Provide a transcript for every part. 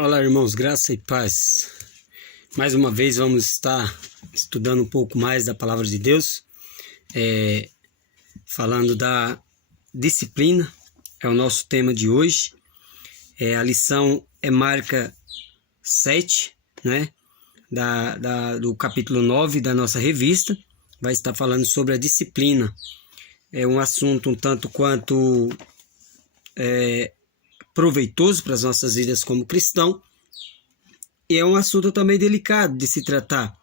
Olá, irmãos, graça e paz. Mais uma vez vamos estar estudando um pouco mais da palavra de Deus, falando da disciplina, é o nosso tema de hoje. A lição é marca 7, né, do capítulo 9 da nossa revista, vai estar falando sobre a disciplina. É um assunto um tanto quanto proveitoso para as nossas vidas como cristão, e é um assunto também delicado de se tratar,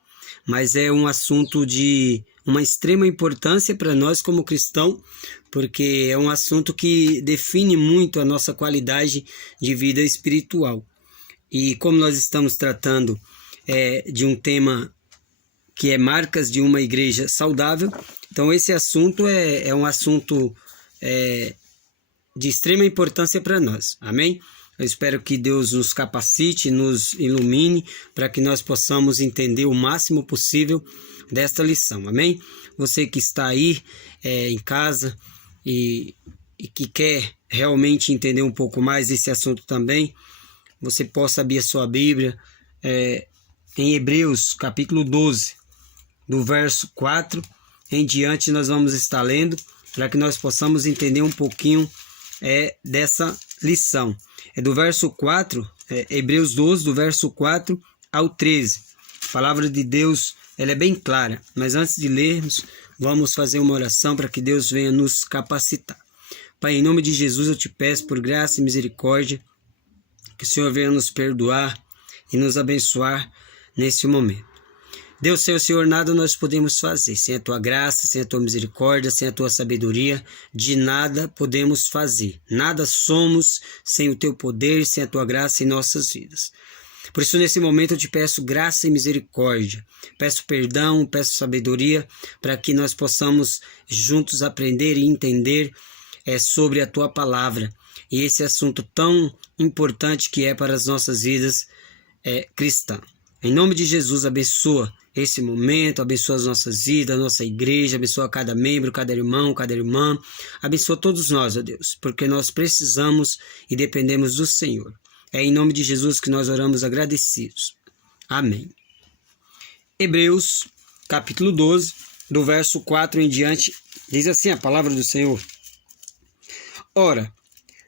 mas é um assunto de uma extrema importância para nós como cristão, porque é um assunto que define muito a nossa qualidade de vida espiritual. E como nós estamos tratando de um tema que é marcas de uma igreja saudável, então esse assunto é um assunto de extrema importância para nós, amém? Eu espero que Deus nos capacite, nos ilumine, para que nós possamos entender o máximo possível desta lição, amém? Você que está aí em casa e que quer realmente entender um pouco mais desse assunto também, você possa abrir a sua Bíblia em Hebreus capítulo 12, do verso 4 em diante, nós vamos estar lendo, para que nós possamos entender um pouquinho dessa lição. É do verso 4, Hebreus 12, do verso 4 ao 13. A palavra de Deus, ela é bem clara, mas antes de lermos, vamos fazer uma oração para que Deus venha nos capacitar. Pai, em nome de Jesus, eu te peço por graça e misericórdia, que o Senhor venha nos perdoar e nos abençoar nesse momento. Deus, sem o Senhor, nada nós podemos fazer. Sem a Tua graça, sem a Tua misericórdia, sem a Tua sabedoria, de nada podemos fazer. Nada somos sem o Teu poder, sem a Tua graça em nossas vidas. Por isso, nesse momento, eu te peço graça e misericórdia. Peço perdão, peço sabedoria, para que nós possamos juntos aprender e entender sobre a Tua palavra. E esse assunto tão importante que é para as nossas vidas cristãs. Em nome de Jesus, abençoa esse momento, abençoa as nossas vidas, a nossa igreja, abençoa cada membro, cada irmão, cada irmã, abençoa todos nós, ó Deus, porque nós precisamos e dependemos do Senhor. É em nome de Jesus que nós oramos agradecidos. Amém. Hebreus, capítulo 12, do verso 4 em diante, diz assim a palavra do Senhor. Ora,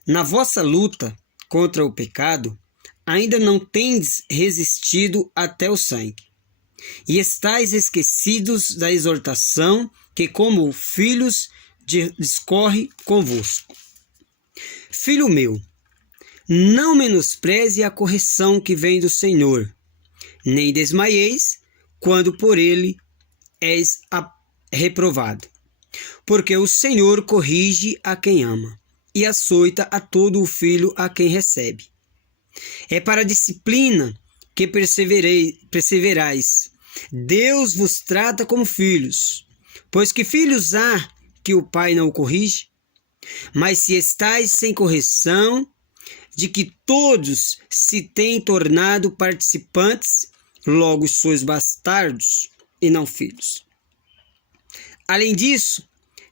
na vossa luta contra o pecado, ainda não tendes resistido até o sangue, e estáis esquecidos da exortação que, como filhos, discorre convosco. Filho meu, não menospreze a correção que vem do Senhor, nem desmaieis quando por ele és reprovado. Porque o Senhor corrige a quem ama, e açoita a todo o filho a quem recebe. É para a disciplina que perseverais. Deus vos trata como filhos. Pois que filhos há que o pai não o corrige? Mas se estáis sem correção, de que todos se têm tornado participantes, logo sois bastardos e não filhos. Além disso,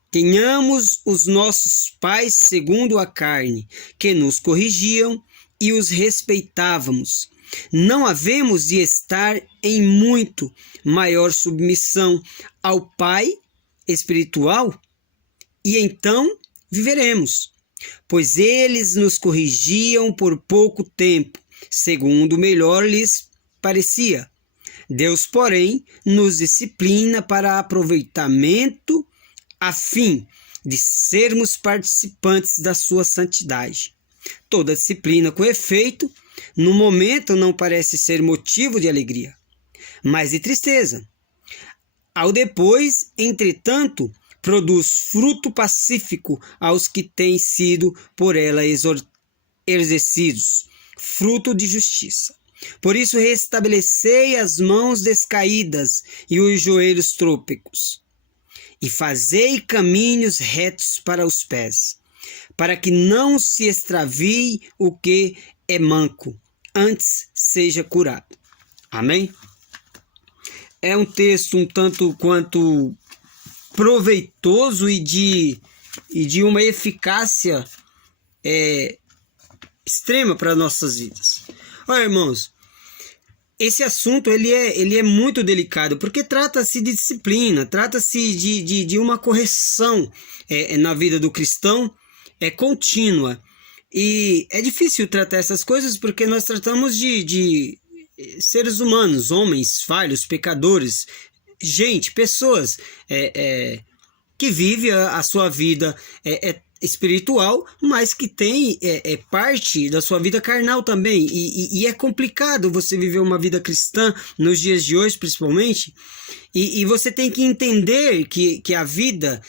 tenhamos os nossos pais segundo a carne, que nos corrigiam e os respeitávamos. Não havemos de estar em muito maior submissão ao Pai espiritual? E então viveremos. Pois eles nos corrigiam por pouco tempo, segundo melhor lhes parecia. Deus, porém, nos disciplina para aproveitamento, a fim de sermos participantes da sua santidade. Toda disciplina, com efeito, no momento não parece ser motivo de alegria, mas de tristeza. Ao depois, entretanto, produz fruto pacífico aos que têm sido por ela exercidos, fruto de justiça. Por isso, restabelecei as mãos descaídas e os joelhos trôpegos, e fazei caminhos retos para os pés, para que não se extravie o que é manco, antes seja curado. Amém? É um texto um tanto quanto proveitoso e de uma eficácia extrema para nossas vidas. Olha, irmãos, esse assunto ele é muito delicado, porque trata-se de disciplina, trata-se de uma correção na vida do cristão, contínua. E é difícil tratar essas coisas porque nós tratamos de seres humanos, homens falhos, pecadores, pessoas que vivem a sua vida espiritual, mas que tem parte da sua vida carnal também, e é complicado você viver uma vida cristã nos dias de hoje, principalmente, e você tem que entender que a vida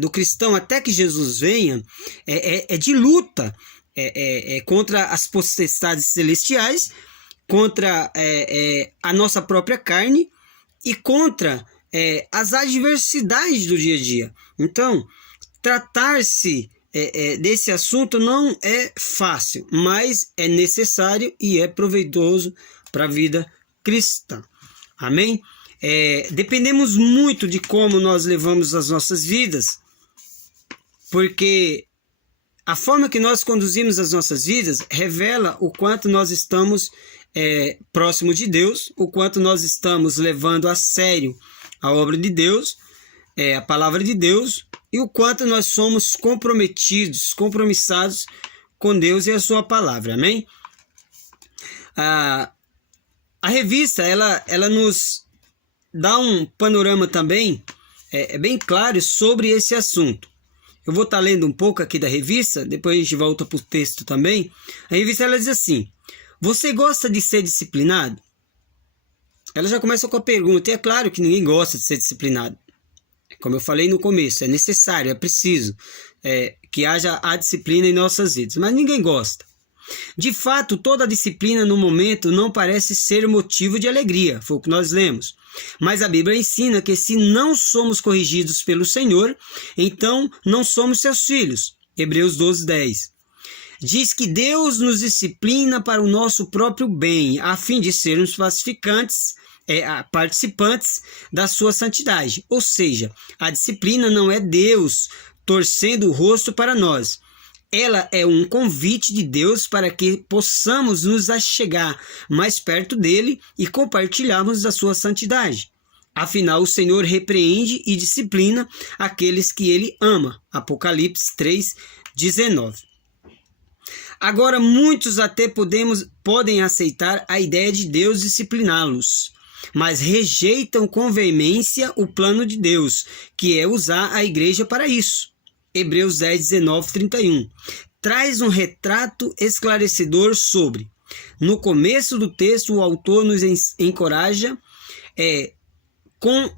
do cristão, até que Jesus venha, é de luta contra as potestades celestiais, contra a nossa própria carne e contra as adversidades do dia a dia. Então, tratar-se desse assunto não é fácil, mas é necessário e é proveitoso para a vida cristã. Amém? Dependemos muito de como nós levamos as nossas vidas, porque a forma que nós conduzimos as nossas vidas revela o quanto nós estamos próximo de Deus, o quanto nós estamos levando a sério a obra de Deus, a palavra de Deus, e o quanto nós somos compromissados com Deus e a sua palavra. Amém? A revista, ela nos dá um panorama também bem claro sobre esse assunto. Eu vou estar lendo um pouco aqui da revista, depois a gente volta para o texto também. A revista ela diz assim: você gosta de ser disciplinado? Ela já começa com a pergunta, e é claro que ninguém gosta de ser disciplinado. Como eu falei no começo, é necessário, é preciso que haja a disciplina em nossas vidas, mas ninguém gosta. De fato, toda disciplina no momento não parece ser motivo de alegria, foi o que nós lemos. Mas a Bíblia ensina que se não somos corrigidos pelo Senhor, então não somos seus filhos. Hebreus 12:10. Diz que Deus nos disciplina para o nosso próprio bem, a fim de sermos participantes da sua santidade. Ou seja, a disciplina não é Deus torcendo o rosto para nós. Ela é um convite de Deus para que possamos nos achegar mais perto dele e compartilharmos da sua santidade. Afinal, o Senhor repreende e disciplina aqueles que ele ama. Apocalipse 3:19. Agora, muitos até podem aceitar a ideia de Deus discipliná-los, mas rejeitam com veemência o plano de Deus, que é usar a igreja para isso. Hebreus 10:19-31 traz um retrato esclarecedor sobre. No começo do texto, o autor nos encoraja com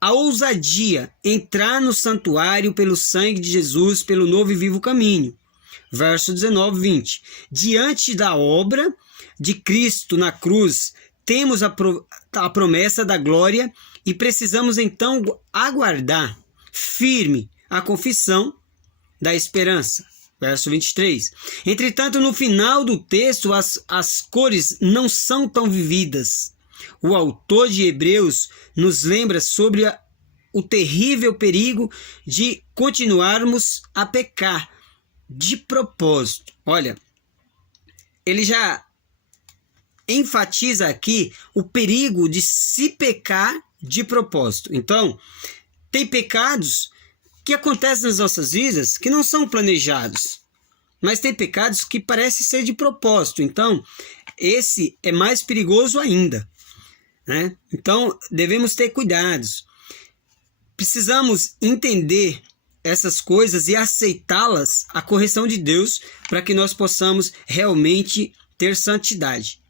a ousadia entrar no santuário pelo sangue de Jesus, pelo novo e vivo caminho. Verso 19-20. Diante da obra de Cristo na cruz, temos a promessa da glória e precisamos então aguardar firme a confissão da esperança. Verso 23. Entretanto, no final do texto, as cores não são tão vividas. O autor de Hebreus nos lembra sobre o terrível perigo de continuarmos a pecar de propósito. Olha, ele já enfatiza aqui o perigo de se pecar de propósito. Então, tem pecados que acontecem nas nossas vidas que não são planejados, mas tem pecados que parecem ser de propósito. Então, esse é mais perigoso ainda, né? Então, devemos ter cuidados. Precisamos entender essas coisas e aceitá-las, a correção de Deus, para que nós possamos realmente ter santidade.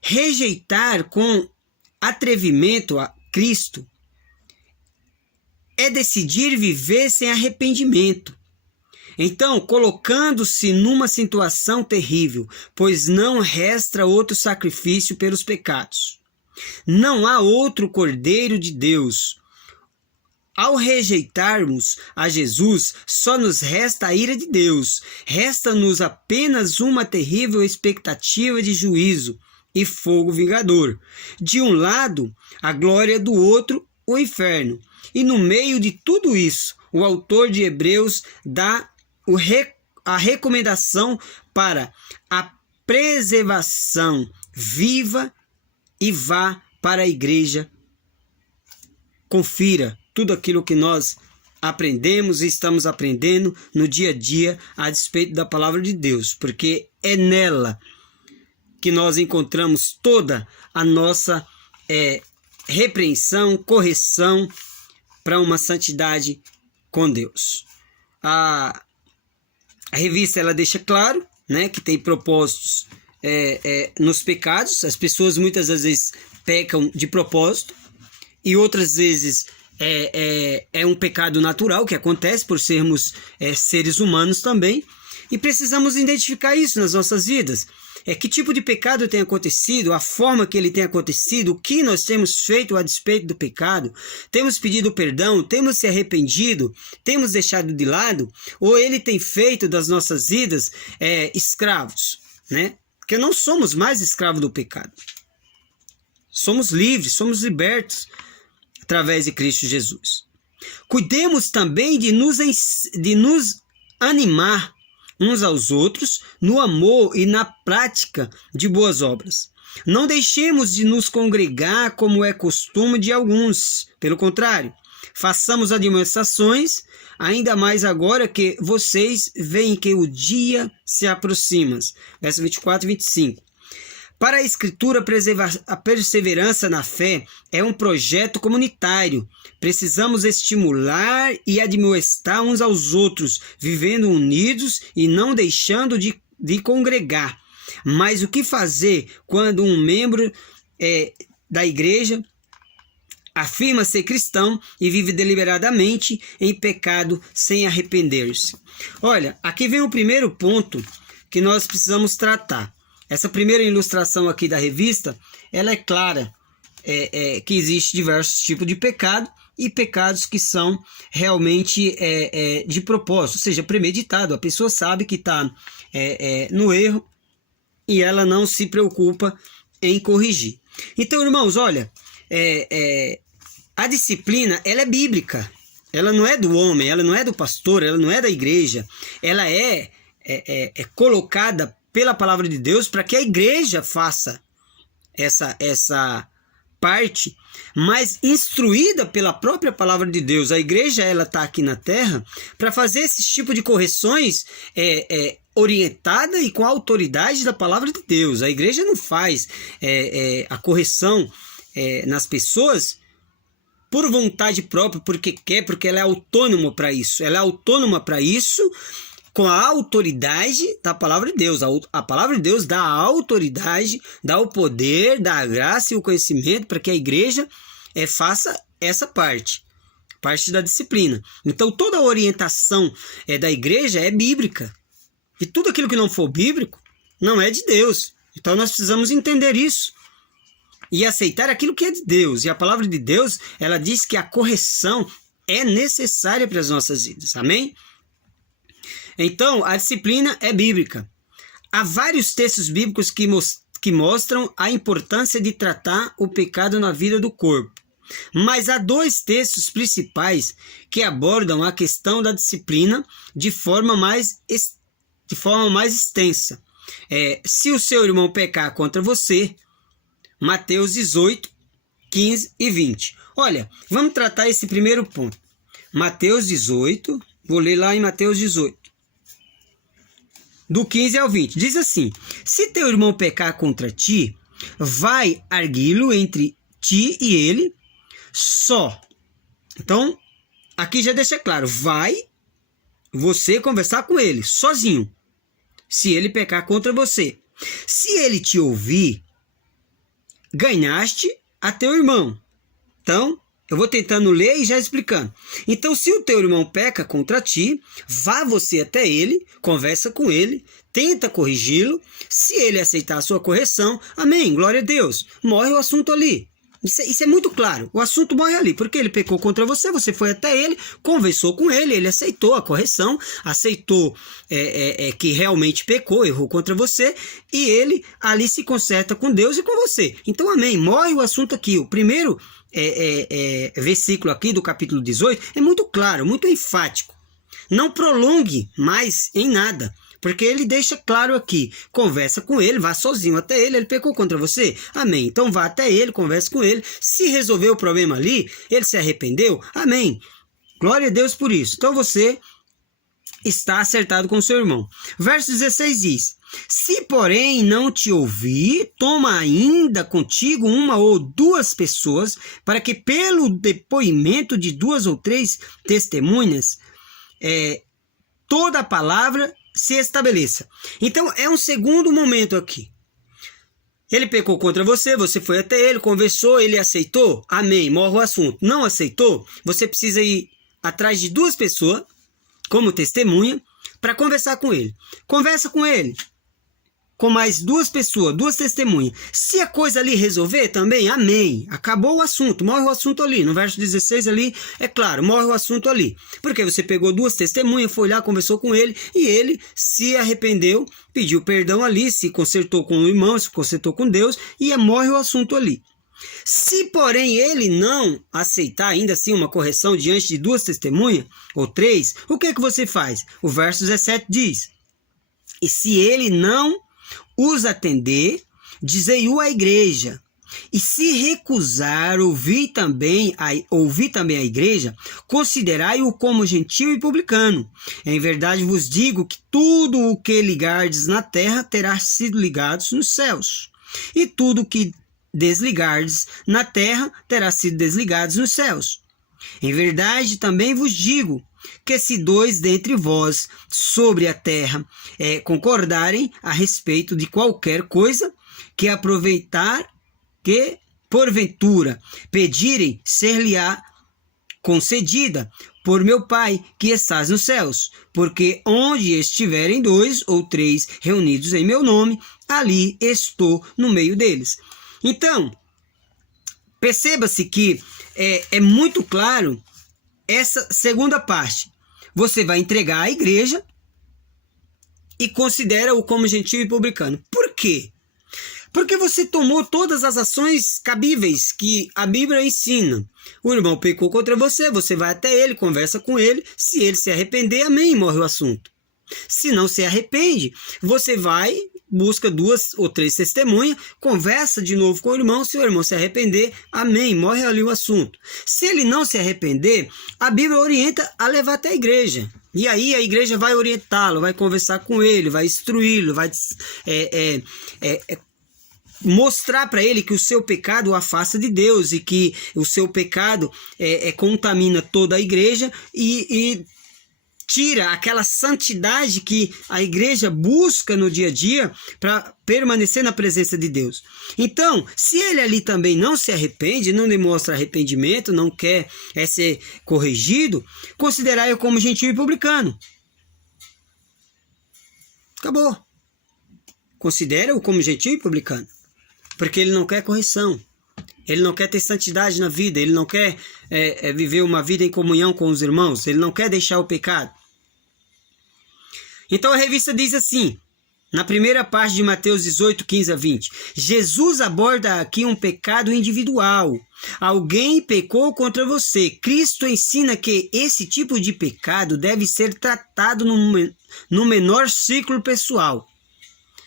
Rejeitar com atrevimento a Cristo é decidir viver sem arrependimento. Então, colocando-se numa situação terrível, pois não resta outro sacrifício pelos pecados. Não há outro Cordeiro de Deus. Ao rejeitarmos a Jesus, só nos resta a ira de Deus. Resta-nos apenas uma terrível expectativa de juízo e fogo vingador. De um lado, a glória, do outro, o inferno. E no meio de tudo isso, o autor de Hebreus dá a recomendação para a preservação viva e vá para a igreja. Confira tudo aquilo que nós aprendemos e estamos aprendendo no dia a dia a despeito da palavra de Deus, porque é nela que nós encontramos toda a nossa repreensão, correção para uma santidade com Deus. A revista ela deixa claro, né, que tem propósitos nos pecados. As pessoas muitas das vezes pecam de propósito e outras vezes é um pecado natural que acontece por sermos seres humanos também, e precisamos identificar isso nas nossas vidas. Que tipo de pecado tem acontecido, a forma que ele tem acontecido, o que nós temos feito a despeito do pecado, temos pedido perdão, temos se arrependido, temos deixado de lado, ou ele tem feito das nossas vidas escravos, né? Porque não somos mais escravos do pecado. Somos livres, somos libertos através de Cristo Jesus. Cuidemos também de nos animar uns aos outros no amor e na prática de boas obras. Não deixemos de nos congregar como é costume de alguns. Pelo contrário, façamos admoestações, ainda mais agora que vocês veem que o dia se aproxima. Verso 24 e 25. Para a Escritura, a perseverança na fé é um projeto comunitário. Precisamos estimular e admoestar uns aos outros, vivendo unidos e não deixando de congregar. Mas o que fazer quando um membro da igreja afirma ser cristão e vive deliberadamente em pecado sem arrepender-se? Olha, aqui vem o primeiro ponto que nós precisamos tratar. Essa primeira ilustração aqui da revista, ela é clara, que existe diversos tipos de pecado e pecados que são realmente de propósito, ou seja, premeditado. A pessoa sabe que está no erro e ela não se preocupa em corrigir. Então, irmãos, olha, a disciplina, ela é bíblica, ela não é do homem, ela não é do pastor, ela não é da igreja, ela é colocada pela palavra de Deus para que a igreja faça essa parte, mas instruída pela própria palavra de Deus. A igreja ela está aqui na terra para fazer esse tipo de correções orientada e com a autoridade da palavra de Deus. A igreja não faz a correção nas pessoas por vontade própria, porque quer, porque ela é autônoma para isso. Ela é autônoma para isso com a autoridade da palavra de Deus. A palavra de Deus dá a autoridade, dá o poder, dá a graça e o conhecimento para que a igreja faça essa parte da disciplina. Então toda a orientação da igreja é bíblica. E tudo aquilo que não for bíblico não é de Deus. Então nós precisamos entender isso e aceitar aquilo que é de Deus. E a palavra de Deus, ela diz que a correção é necessária para as nossas vidas. Amém? Então, a disciplina é bíblica. Há vários textos bíblicos que mostram a importância de tratar o pecado na vida do corpo. Mas há dois textos principais que abordam a questão da disciplina de forma mais extensa. Se o seu irmão pecar contra você, Mateus 18, 15 e 20. Olha, vamos tratar esse primeiro ponto. Mateus 18, vou ler lá em Mateus 18. Do 15 ao 20, diz assim: se teu irmão pecar contra ti, vai arguí-lo entre ti e ele só. Então, aqui já deixa claro, vai você conversar com ele, sozinho, se ele pecar contra você. Se ele te ouvir, ganhaste a teu irmão. Então, eu vou tentando ler e já explicando. Então, se o teu irmão peca contra ti, vá você até ele, conversa com ele, tenta corrigi-lo. Se ele aceitar a sua correção, amém, glória a Deus, morre o assunto ali. Isso é muito claro, o assunto morre ali, porque ele pecou contra você, você foi até ele, conversou com ele, ele aceitou a correção, aceitou que realmente pecou, errou contra você, e ele ali se conserta com Deus e com você. Então, amém, morre o assunto aqui. O primeiro versículo aqui do capítulo 18 é muito claro, muito enfático. Não prolongue mais em nada. Porque ele deixa claro aqui, conversa com ele, vá sozinho até ele pecou contra você, amém. Então vá até ele, converse com ele, se resolver o problema ali, ele se arrependeu, amém. Glória a Deus por isso. Então você está acertado com seu irmão. Verso 16 diz: se porém não te ouvir, toma ainda contigo uma ou duas pessoas, para que pelo depoimento de 2 ou 3 testemunhas, toda a palavra se estabeleça. Então é um segundo momento aqui. Ele pecou contra você, você foi até ele, conversou, ele aceitou, amém, morre o assunto. Não aceitou, você precisa ir atrás de 2 pessoas como testemunha para conversar com ele. Conversa com ele com mais 2 pessoas, 2 testemunhas. Se a coisa ali resolver também, amém. Acabou o assunto, morre o assunto ali. No verso 16 ali, é claro, morre o assunto ali. Porque você pegou 2 testemunhas, foi lá, conversou com ele, e ele se arrependeu, pediu perdão ali, se consertou com o irmão, se consertou com Deus, e morre o assunto ali. Se, porém, ele não aceitar ainda assim uma correção diante de 2 testemunhas, ou 3, o que você faz? O verso 17 diz: e se ele não os atender, dizei-o à igreja. E se recusar ouvir também a igreja, considerai-o como gentil e publicano. Em verdade vos digo que tudo o que ligardes na terra terá sido ligado nos céus. E tudo o que desligardes na terra terá sido desligado nos céus. Em verdade também vos digo que se 2 dentre vós sobre a terra concordarem a respeito de qualquer coisa que aproveitar, que porventura pedirem, ser-lhe-á concedida por meu Pai que estás nos céus. Porque onde estiverem 2 ou 3 reunidos em meu nome, ali estou no meio deles. Então, perceba-se que é muito claro essa segunda parte. Você vai entregar à igreja e considera-o como gentil e publicano. Por quê? Porque você tomou todas as ações cabíveis que a Bíblia ensina. O irmão pecou contra você, você vai até ele, conversa com ele. Se ele se arrepender, amém, morre o assunto. Se não se arrepende, você vai, busca 2 ou 3 testemunhas, conversa de novo com o irmão. Se o irmão se arrepender, amém, morre ali o assunto. Se ele não se arrepender, a Bíblia orienta a levar até a igreja. E aí a igreja vai orientá-lo, vai conversar com ele, vai instruí-lo, vai mostrar para ele que o seu pecado o afasta de Deus e que o seu pecado contamina toda a igreja e tira aquela santidade que a igreja busca no dia a dia para permanecer na presença de Deus. Então, se ele ali também não se arrepende, não demonstra arrependimento, não quer ser corrigido, considerai-o como gentil e publicano. Acabou. Considera-o como gentil e publicano. Porque ele não quer correção. Ele não quer ter santidade na vida. Ele não quer viver uma vida em comunhão com os irmãos. Ele não quer deixar o pecado. Então a revista diz assim, na primeira parte de Mateus 18, 15 a 20. Jesus aborda aqui um pecado individual. Alguém pecou contra você. Cristo ensina que esse tipo de pecado deve ser tratado no menor círculo pessoal.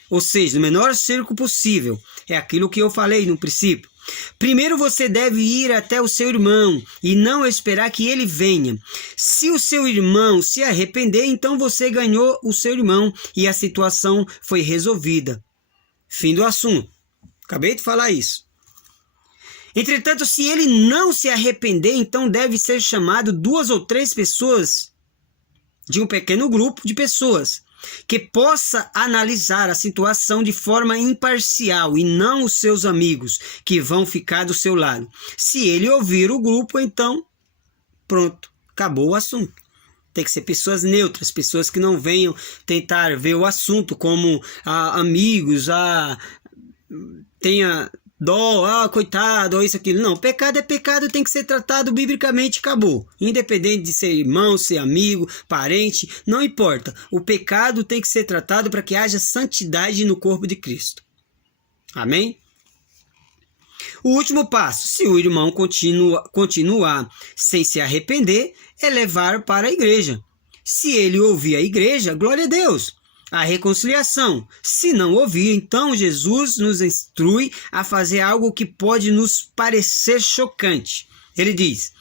Ou seja, no menor círculo possível. É aquilo que eu falei no princípio. Primeiro você deve ir até o seu irmão e não esperar que ele venha. Se o seu irmão se arrepender, então você ganhou o seu irmão e a situação foi resolvida. Fim do assunto. Acabei de falar isso. Entretanto, se ele não se arrepender, então deve ser chamado 2 ou 3 pessoas de um pequeno grupo de pessoas que possa analisar a situação de forma imparcial e não os seus amigos que vão ficar do seu lado. Se ele ouvir o grupo, então pronto, acabou o assunto. Tem que ser pessoas neutras, pessoas que não venham tentar ver o assunto como amigos, tenha dó, coitado, ou isso, aquilo. Não, pecado é pecado, tem que ser tratado biblicamente, acabou. Independente de ser irmão, ser amigo, parente, não importa. O pecado tem que ser tratado para que haja santidade no corpo de Cristo. Amém? O último passo, se o irmão continuar sem se arrepender, é levar para a igreja. Se ele ouvir a igreja, glória a Deus, a reconciliação. Se não ouvir, então Jesus nos instrui a fazer algo que pode nos parecer chocante. Ele diz: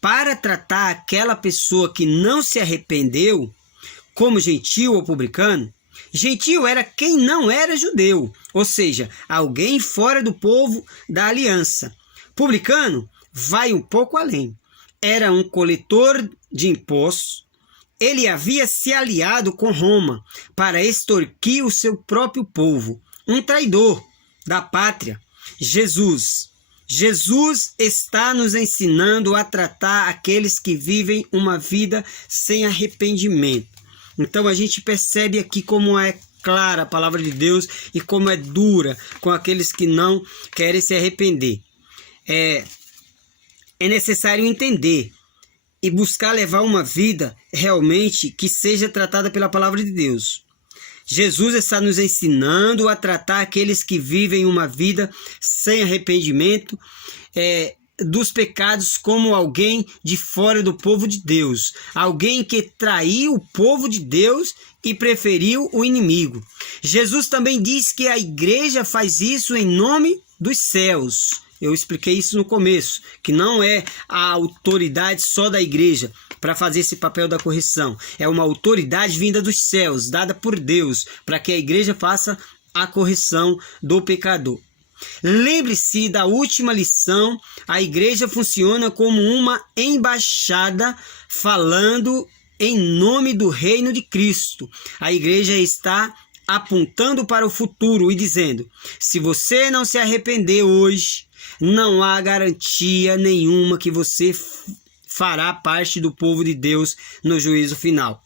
para tratar aquela pessoa que não se arrependeu como gentil ou publicano. Gentil era quem não era judeu, ou seja, alguém fora do povo da aliança. Publicano vai um pouco além. Era um coletor de impostos. Ele havia se aliado com Roma para extorquir o seu próprio povo. Um traidor da pátria. Jesus está nos ensinando a tratar aqueles que vivem uma vida sem arrependimento. Então a gente percebe aqui como é clara a palavra de Deus e como é dura com aqueles que não querem se arrepender. É necessário entender e buscar levar uma vida realmente que seja tratada pela palavra de Deus. Jesus está nos ensinando a tratar aqueles que vivem uma vida sem arrependimento dos pecados como alguém de fora do povo de Deus. Alguém que traiu o povo de Deus e preferiu o inimigo. Jesus também diz que a igreja faz isso em nome dos céus. Eu expliquei isso no começo, que não é a autoridade só da igreja para fazer esse papel da correção. É uma autoridade vinda dos céus, dada por Deus, para que a igreja faça a correção do pecador. Lembre-se da última lição: a igreja funciona como uma embaixada falando em nome do reino de Cristo. A igreja está apontando para o futuro e dizendo: se você não se arrepender hoje, não há garantia nenhuma que você fará parte do povo de Deus no juízo final.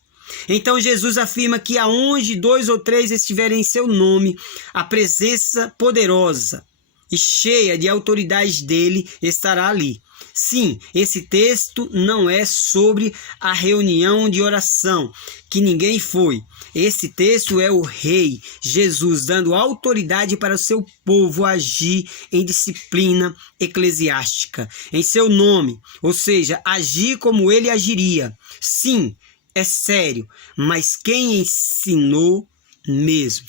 Então Jesus afirma que aonde 2 ou 3 estiverem em seu nome, a presença poderosa e cheia de autoridade dele estará ali. Sim, esse texto não é sobre a reunião de oração, que ninguém foi. Esse texto é o Rei Jesus dando autoridade para o seu povo agir em disciplina eclesiástica, em seu nome, ou seja, agir como ele agiria. Sim, é sério, mas quem ensinou mesmo?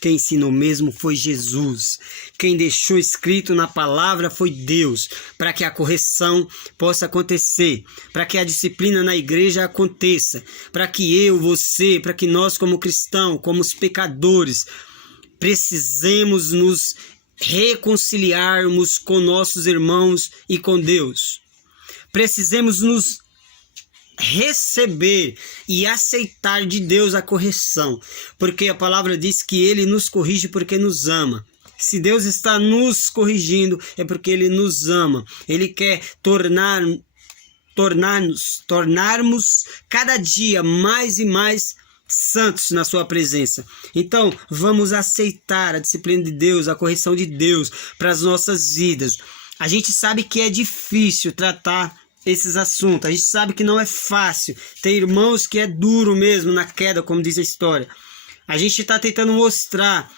Quem ensinou mesmo foi Jesus. Quem deixou escrito na palavra foi Deus, para que a correção possa acontecer, para que a disciplina na igreja aconteça, para que eu, você, para que nós como cristãos, como os pecadores, precisemos nos reconciliarmos com nossos irmãos e com Deus. Precisemos nos receber e aceitar de Deus a correção, porque a palavra diz que ele nos corrige porque nos ama. Se Deus está nos corrigindo, é porque ele nos ama. Ele quer tornarmos cada dia mais e mais santos na sua presença. Então, vamos aceitar a disciplina de Deus, a correção de Deus para as nossas vidas. A gente sabe que é difícil tratar esses assuntos, a gente sabe que não é fácil. Tem irmãos que é duro mesmo na queda, como diz a história. A gente está tentando mostrar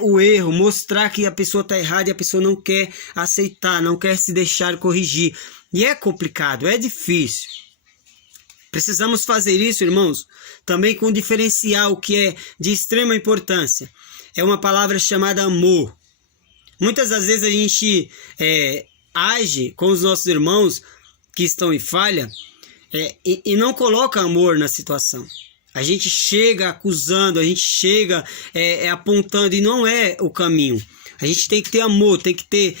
o erro, mostrar que a pessoa está errada e a pessoa não quer aceitar, não quer se deixar corrigir. E é complicado, é difícil. Precisamos fazer isso, irmãos, também com um diferencial que é de extrema importância. É uma palavra chamada amor. Muitas das vezes a gente age com os nossos irmãos que estão em falha e não coloca amor na situação. A gente chega acusando, a gente chega apontando, e não é o caminho. A gente tem que ter amor, tem que ter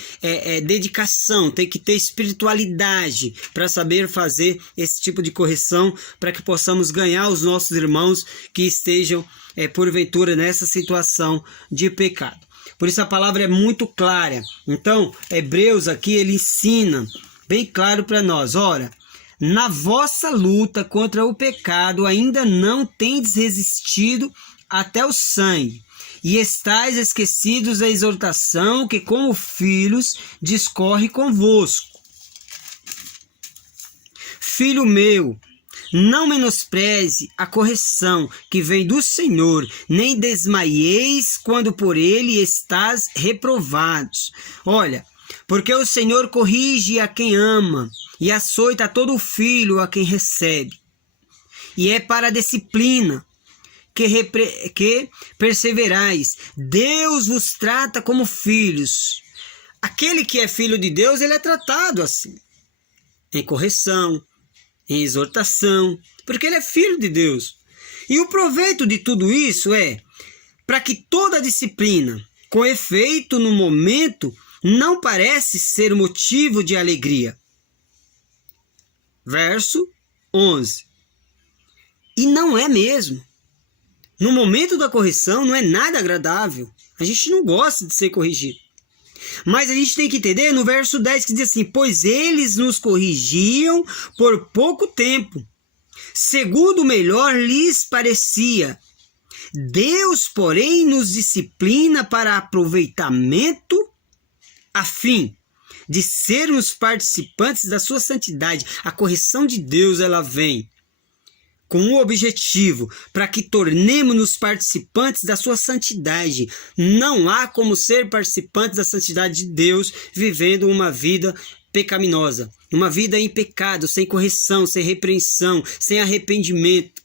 dedicação, tem que ter espiritualidade para saber fazer esse tipo de correção, para que possamos ganhar os nossos irmãos que estejam, porventura, nessa situação de pecado. Por isso a palavra é muito clara. Então, Hebreus aqui, ele ensina bem claro para nós: ora, na vossa luta contra o pecado ainda não tendes resistido até o sangue, e estáis esquecidos da exortação que como filhos discorre convosco. Filho meu, não menospreze a correção que vem do Senhor, nem desmaieis quando por ele estás reprovados. Olha, porque o Senhor corrige a quem ama e açoita todo filho a quem recebe. e é para a disciplina que perseverais. Deus vos trata como filhos. Aquele que é filho de Deus, ele é tratado assim, em correção, em exortação, porque ele é filho de Deus. E o proveito de tudo isso é para que toda disciplina, com efeito no momento, não parece ser motivo de alegria. Verso 11. E não é mesmo. No momento da correção não é nada agradável. A gente não gosta de ser corrigido. Mas a gente tem que entender no verso 10 que diz assim: pois eles nos corrigiam por pouco tempo, segundo o melhor lhes parecia. Deus, porém, nos disciplina para aproveitamento, a fim de sermos participantes da sua santidade. A correção de Deus, ela vem com um objetivo, para que tornemos-nos participantes da sua santidade. Não há como ser participantes da santidade de Deus vivendo uma vida pecaminosa, uma vida em pecado, sem correção, sem repreensão, sem arrependimento.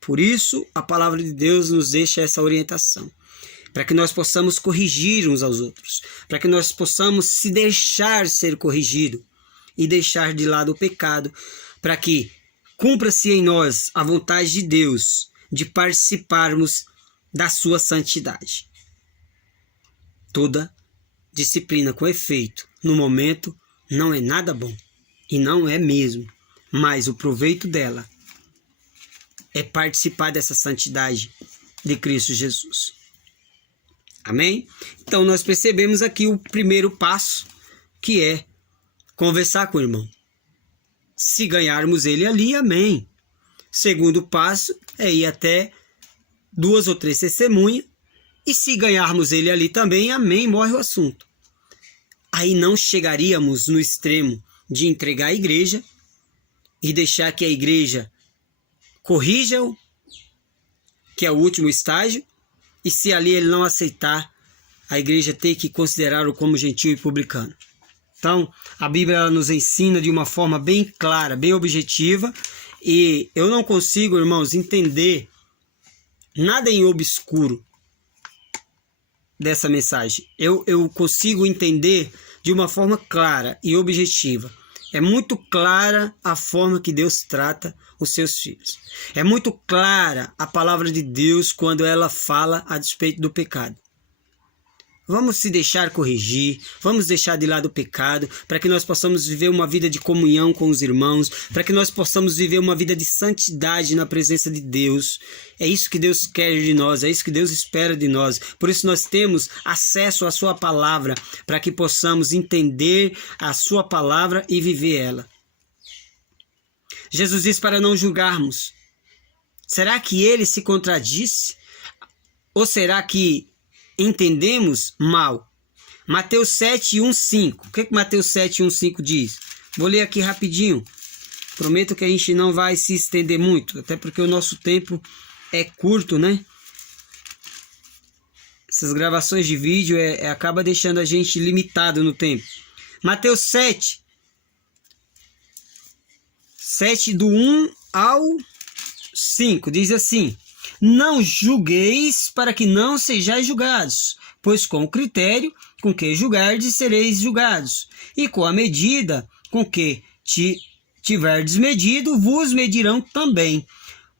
Por isso, a palavra de Deus nos deixa essa orientação, para que nós possamos corrigir uns aos outros, para que nós possamos se deixar ser corrigido e deixar de lado o pecado, para que cumpra-se em nós a vontade de Deus de participarmos da sua santidade. Toda disciplina com efeito no momento não é nada bom, e não é mesmo, mas o proveito dela é participar dessa santidade de Cristo Jesus. Amém? Então nós percebemos aqui o primeiro passo, que é conversar com o irmão. Se ganharmos ele ali, amém. Segundo passo é ir até 2 ou 3 testemunhas. E se ganharmos ele ali também, amém, morre o assunto. Aí não chegaríamos no extremo de entregar a igreja e deixar que a igreja corrija-o, que é o último estágio. E se ali ele não aceitar, a igreja tem que considerá-lo como gentil e publicano. Então, a Bíblia nos ensina de uma forma bem clara, bem objetiva, e eu não consigo, irmãos, entender nada em obscuro dessa mensagem. Eu consigo entender de uma forma clara e objetiva. É muito clara a forma que Deus trata os seus filhos. É muito clara a palavra de Deus quando ela fala a respeito do pecado. Vamos se deixar corrigir, vamos deixar de lado o pecado, para que nós possamos viver uma vida de comunhão com os irmãos, para que nós possamos viver uma vida de santidade na presença de Deus. É isso que Deus quer de nós, é isso que Deus espera de nós. Por isso nós temos acesso à sua palavra, para que possamos entender a sua palavra e viver ela. Jesus diz para não julgarmos. Será que ele se contradisse? Ou será que entendemos mal? Mateus 7, 1, 5. O que Mateus 7, 1, 5 diz? Vou ler aqui rapidinho. Prometo que a gente não vai se estender muito, até porque o nosso tempo é curto, né? Essas gravações de vídeo acaba deixando a gente limitado no tempo. Mateus 7, do 1 ao 5, diz assim: não julgueis para que não sejais julgados, pois com o critério com que julgardes sereis julgados, e com a medida com que tiverdes medido, vos medirão também.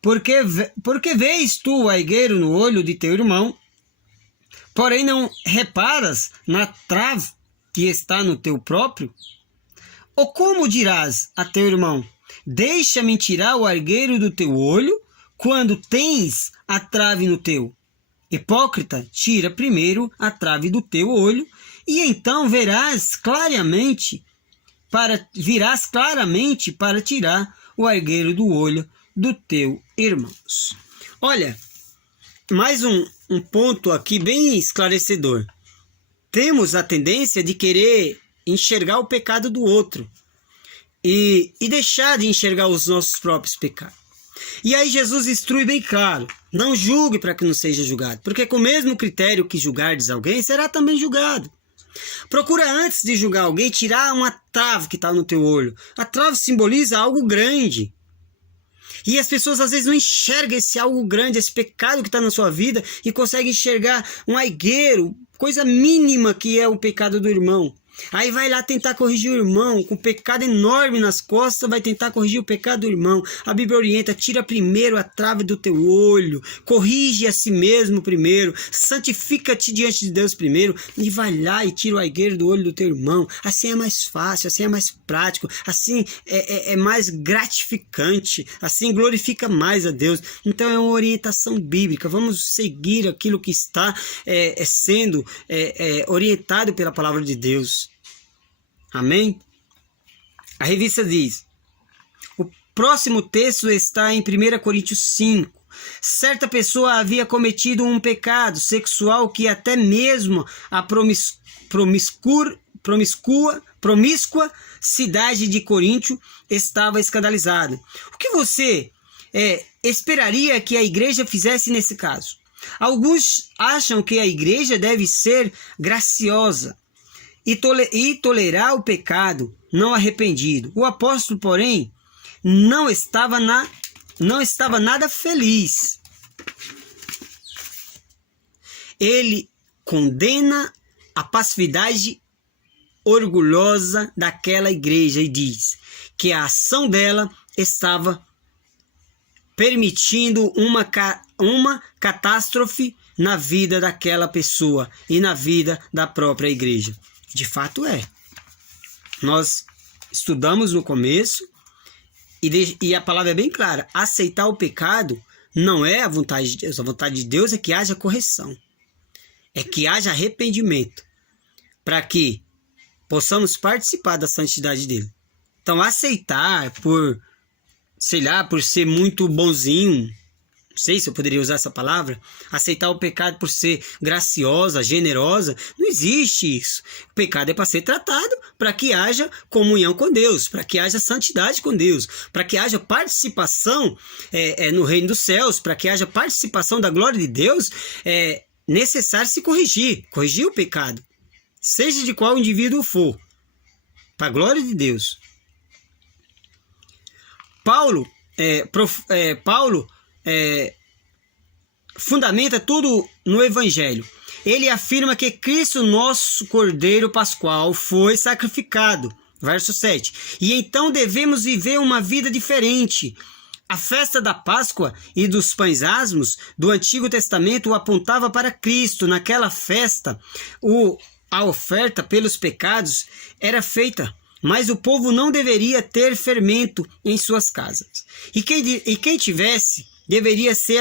Porque vês tu o argueiro no olho de teu irmão, porém não reparas na trave que está no teu próprio? Ou como dirás a teu irmão: deixa-me tirar o argueiro do teu olho, quando tens a trave no teu? Hipócrita, tira primeiro a trave do teu olho, e então virás claramente para tirar o argueiro do olho do teu irmão. Olha, mais um ponto aqui bem esclarecedor. Temos a tendência de querer enxergar o pecado do outro e deixar de enxergar os nossos próprios pecados. E aí Jesus instrui bem claro: não julgue para que não seja julgado, porque com o mesmo critério que julgardes alguém, será também julgado. Procura antes de julgar alguém tirar uma trave que está no teu olho. A trave simboliza algo grande. E as pessoas às vezes não enxergam esse algo grande, esse pecado que está na sua vida e conseguem enxergar um aigueiro, coisa mínima que é o pecado do irmão. Aí vai lá tentar corrigir o irmão, com um pecado enorme nas costas, vai tentar corrigir o pecado do irmão. A Bíblia orienta, tira primeiro a trave do teu olho, corrige a si mesmo primeiro, santifica-te diante de Deus primeiro, e vai lá e tira o aigueiro do olho do teu irmão. Assim é mais fácil, assim é mais prático, assim é mais gratificante, assim glorifica mais a Deus. Então é uma orientação bíblica, vamos seguir aquilo que está sendo orientado pela palavra de Deus. Amém? A revista diz, o próximo texto está em 1 Coríntios 5. Certa pessoa havia cometido um pecado sexual que até mesmo a promíscua cidade de Coríntio estava escandalizada. O que você esperaria que a igreja fizesse nesse caso? Alguns acham que a igreja deve ser graciosa e tolerar o pecado não arrependido. O apóstolo, porém, não estava nada feliz. Ele condena a passividade orgulhosa daquela igreja e diz que a ação dela estava permitindo uma catástrofe na vida daquela pessoa e na vida da própria igreja. De fato é. Nós estudamos no começo e a palavra é bem clara. Aceitar o pecado não é a vontade de Deus. A vontade de Deus é que haja correção. É que haja arrependimento. Para que possamos participar da santidade dele. Então aceitar por ser muito bonzinho, não sei se eu poderia usar essa palavra, aceitar o pecado por ser graciosa, generosa, não existe isso. O pecado é para ser tratado para que haja comunhão com Deus, para que haja santidade com Deus, para que haja participação no reino dos céus, para que haja participação da glória de Deus. É necessário se corrigir o pecado, seja de qual indivíduo for, para a glória de Deus. Paulo fundamenta tudo no Evangelho. Ele afirma que Cristo, nosso Cordeiro Pascual, foi sacrificado. Verso 7. E então devemos viver uma vida diferente. A festa da Páscoa e dos pães asmos do Antigo Testamento apontava para Cristo. Naquela festa, a oferta pelos pecados era feita, mas o povo não deveria ter fermento em suas casas. E quem tivesse, deveria ser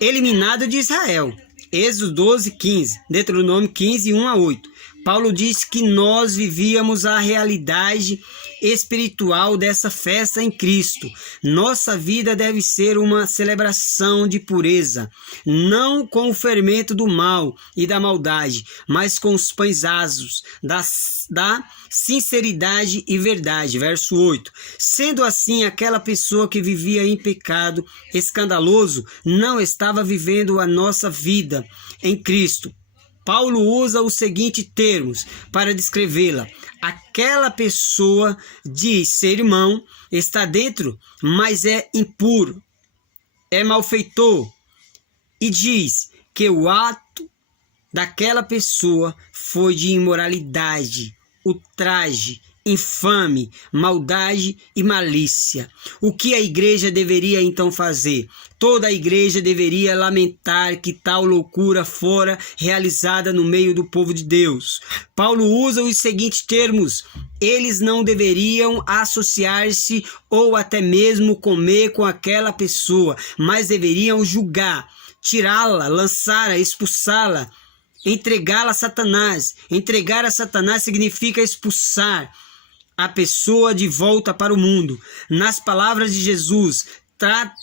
eliminado de Israel. Êxodo 12, 15, Deuteronômio 15, 1 a 8. Paulo diz que nós vivíamos a realidade espiritual dessa festa em Cristo. Nossa vida deve ser uma celebração de pureza, não com o fermento do mal e da maldade, mas com os pães asmos da sinceridade e verdade. Verso 8. Sendo assim, aquela pessoa que vivia em pecado escandaloso não estava vivendo a nossa vida em Cristo. Paulo usa os seguintes termos para descrevê-la. Aquela pessoa diz ser irmão, está dentro, mas é impuro, é malfeitor. E diz que o ato daquela pessoa foi de imoralidade, ultraje, infame, maldade e malícia. O que a igreja deveria então fazer? Toda a igreja deveria lamentar que tal loucura fora realizada no meio do povo de Deus. Paulo usa os seguintes termos: eles não deveriam associar-se ou até mesmo comer com aquela pessoa, mas deveriam julgar, tirá-la, lançá-la, expulsá-la, entregá-la a Satanás. Entregar a Satanás significa expulsar a pessoa de volta para o mundo. Nas palavras de Jesus,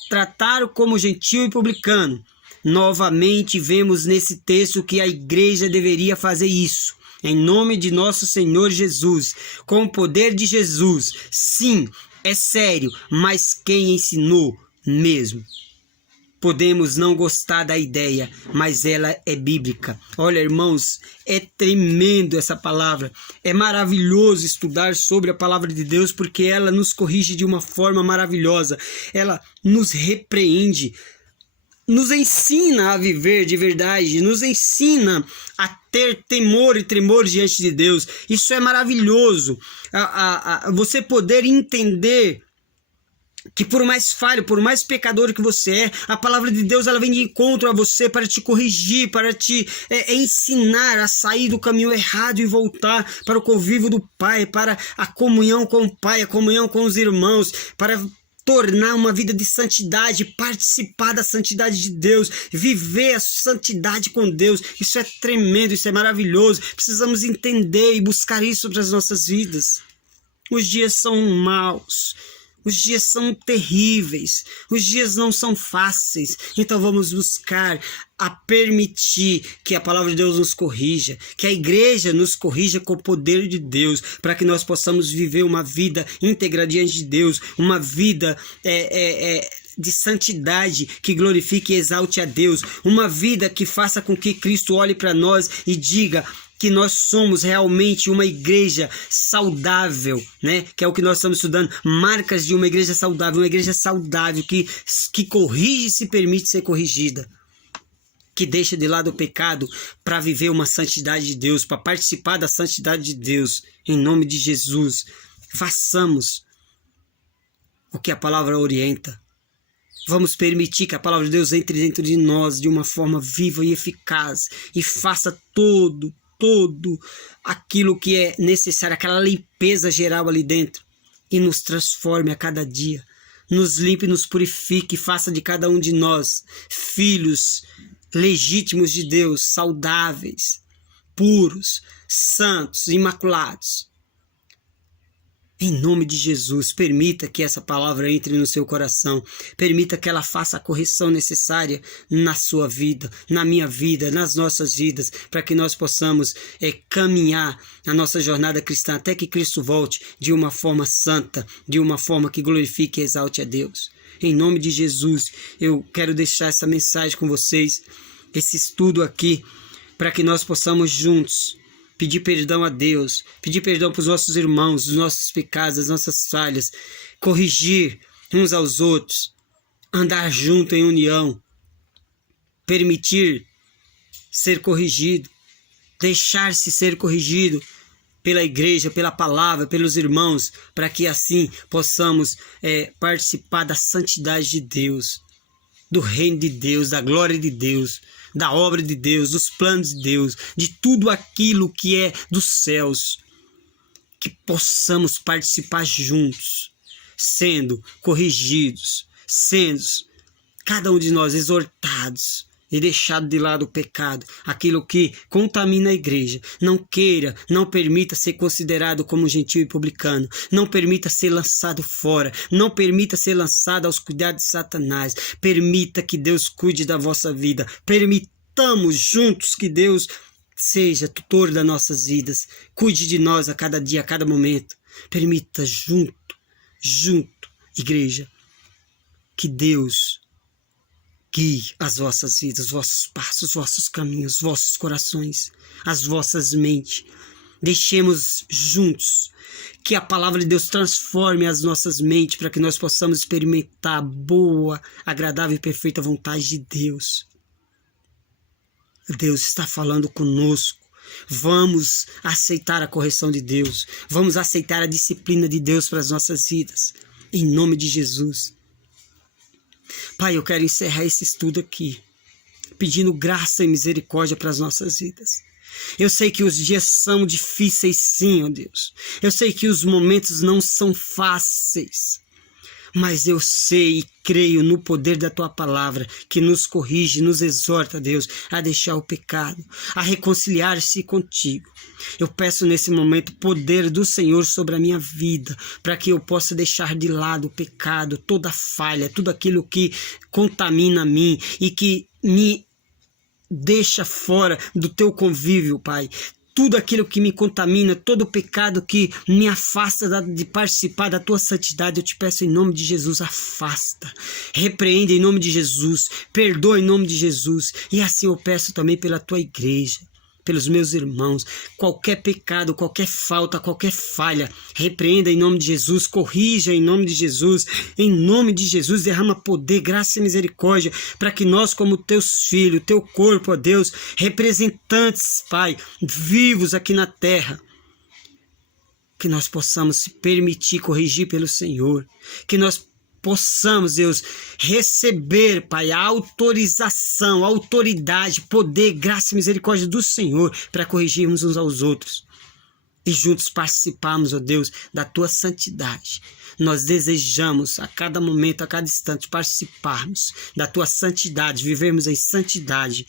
tratar como gentil e publicano. Novamente vemos nesse texto que a igreja deveria fazer isso, em nome de nosso Senhor Jesus, com o poder de Jesus. Sim, é sério, mas quem ensinou mesmo? Podemos não gostar da ideia, mas ela é bíblica. Olha, irmãos, é tremendo essa palavra. É maravilhoso estudar sobre a palavra de Deus, porque ela nos corrige de uma forma maravilhosa. Ela nos repreende, nos ensina a viver de verdade, nos ensina a ter temor e tremor diante de Deus. Isso é maravilhoso. Você poder entender que por mais falho, por mais pecador que você é, a palavra de Deus ela vem de encontro a você para te corrigir, para te ensinar a sair do caminho errado e voltar para o convívio do Pai, para a comunhão com o Pai, a comunhão com os irmãos, para tornar uma vida de santidade, participar da santidade de Deus, viver a santidade com Deus. Isso é tremendo, isso é maravilhoso. Precisamos entender e buscar isso para as nossas vidas. Os dias são maus. Os dias são terríveis, os dias não são fáceis, então vamos buscar a permitir que a palavra de Deus nos corrija, que a igreja nos corrija com o poder de Deus, para que nós possamos viver uma vida íntegra diante de Deus, uma vida de santidade que glorifique e exalte a Deus, uma vida que faça com que Cristo olhe para nós e diga que nós somos realmente uma igreja saudável, né? Que é o que nós estamos estudando, marcas de uma igreja saudável que corrige e se permite ser corrigida, que deixa de lado o pecado para viver uma santidade de Deus, para participar da santidade de Deus, em nome de Jesus. Façamos o que a palavra orienta. Vamos permitir que a palavra de Deus entre dentro de nós de uma forma viva e eficaz e faça todo aquilo que é necessário, aquela limpeza geral ali dentro, e nos transforme a cada dia, nos limpe, nos purifique, e faça de cada um de nós filhos legítimos de Deus, saudáveis, puros, santos, imaculados. Em nome de Jesus, permita que essa palavra entre no seu coração. Permita que ela faça a correção necessária na sua vida, na minha vida, nas nossas vidas, para que nós possamos caminhar a nossa jornada cristã até que Cristo volte de uma forma santa, de uma forma que glorifique e exalte a Deus. Em nome de Jesus, eu quero deixar essa mensagem com vocês, esse estudo aqui, para que nós possamos juntos pedir perdão a Deus, pedir perdão para os nossos irmãos, os nossos pecados, as nossas falhas, corrigir uns aos outros, andar junto em união, permitir ser corrigido, deixar-se ser corrigido pela igreja, pela palavra, pelos irmãos, para que assim possamos participar da santidade de Deus, do reino de Deus, da glória de Deus, da obra de Deus, dos planos de Deus, de tudo aquilo que é dos céus, que possamos participar juntos, sendo corrigidos, sendo cada um de nós exortados e deixado de lado o pecado, aquilo que contamina a igreja. Não permita ser considerado como gentio e publicano, não permita ser lançado fora, não permita ser lançado aos cuidados de Satanás. Permita que Deus cuide da vossa vida, permitamos juntos que Deus seja tutor das nossas vidas, cuide de nós a cada dia, a cada momento. Permita junto, igreja, que Deus guie as vossas vidas, os vossos passos, os vossos caminhos, os vossos corações, as vossas mentes. Deixemos juntos que a palavra de Deus transforme as nossas mentes para que nós possamos experimentar a boa, agradável e perfeita vontade de Deus. Deus está falando conosco. Vamos aceitar a correção de Deus. Vamos aceitar a disciplina de Deus para as nossas vidas. Em nome de Jesus. Pai, eu quero encerrar esse estudo aqui, pedindo graça e misericórdia para as nossas vidas. Eu sei que os dias são difíceis, sim, ó Deus. Eu sei que os momentos não são fáceis. Mas eu sei e creio no poder da Tua palavra, que nos corrige, nos exorta, Deus, a deixar o pecado, a reconciliar-se contigo. Eu peço nesse momento o poder do Senhor sobre a minha vida, para que eu possa deixar de lado o pecado, toda a falha, tudo aquilo que contamina a mim e que me deixa fora do Teu convívio, Pai. tudo aquilo que me contamina, todo pecado que me afasta de participar da tua santidade, eu te peço em nome de Jesus, afasta, repreende em nome de Jesus, perdoa em nome de Jesus, e assim eu peço também pela tua igreja, pelos meus irmãos, qualquer pecado, qualquer falta, qualquer falha, repreenda em nome de Jesus, corrija em nome de Jesus, em nome de Jesus, derrama poder, graça e misericórdia, para que nós, como teus filhos, teu corpo, ó Deus, representantes, Pai, vivos aqui na terra, que nós possamos se permitir corrigir pelo Senhor, que nós possamos, Deus, receber, Pai, a autorização, a autoridade, poder, graça e misericórdia do Senhor para corrigirmos uns aos outros e juntos participarmos, ó Deus, da tua santidade. Nós desejamos a cada momento, a cada instante participarmos da tua santidade, vivermos em santidade,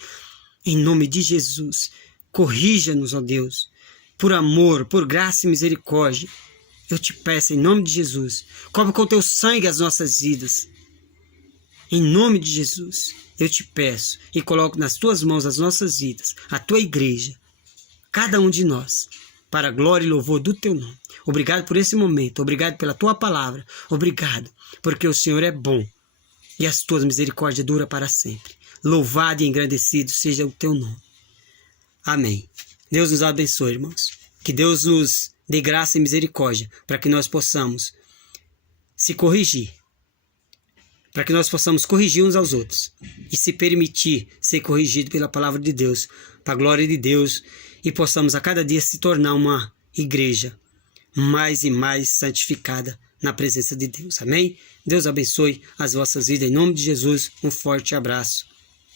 em nome de Jesus. Corrija-nos, ó Deus, por amor, por graça e misericórdia. Eu te peço em nome de Jesus, cobre com teu sangue as nossas vidas. Em nome de Jesus, eu te peço e coloco nas tuas mãos as nossas vidas, a tua igreja, cada um de nós, para a glória e louvor do teu nome. Obrigado por esse momento, obrigado pela tua palavra, obrigado, porque o Senhor é bom e as tuas misericórdias duram para sempre. Louvado e engrandecido seja o teu nome. Amém. Deus nos abençoe, irmãos. Que Deus nos dê graça e misericórdia para que nós possamos se corrigir, para que nós possamos corrigir uns aos outros e se permitir ser corrigido pela palavra de Deus, para a glória de Deus, e possamos a cada dia se tornar uma igreja mais e mais santificada na presença de Deus. Amém? Deus abençoe as vossas vidas em nome de Jesus. Um forte abraço.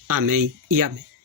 Amém e amém.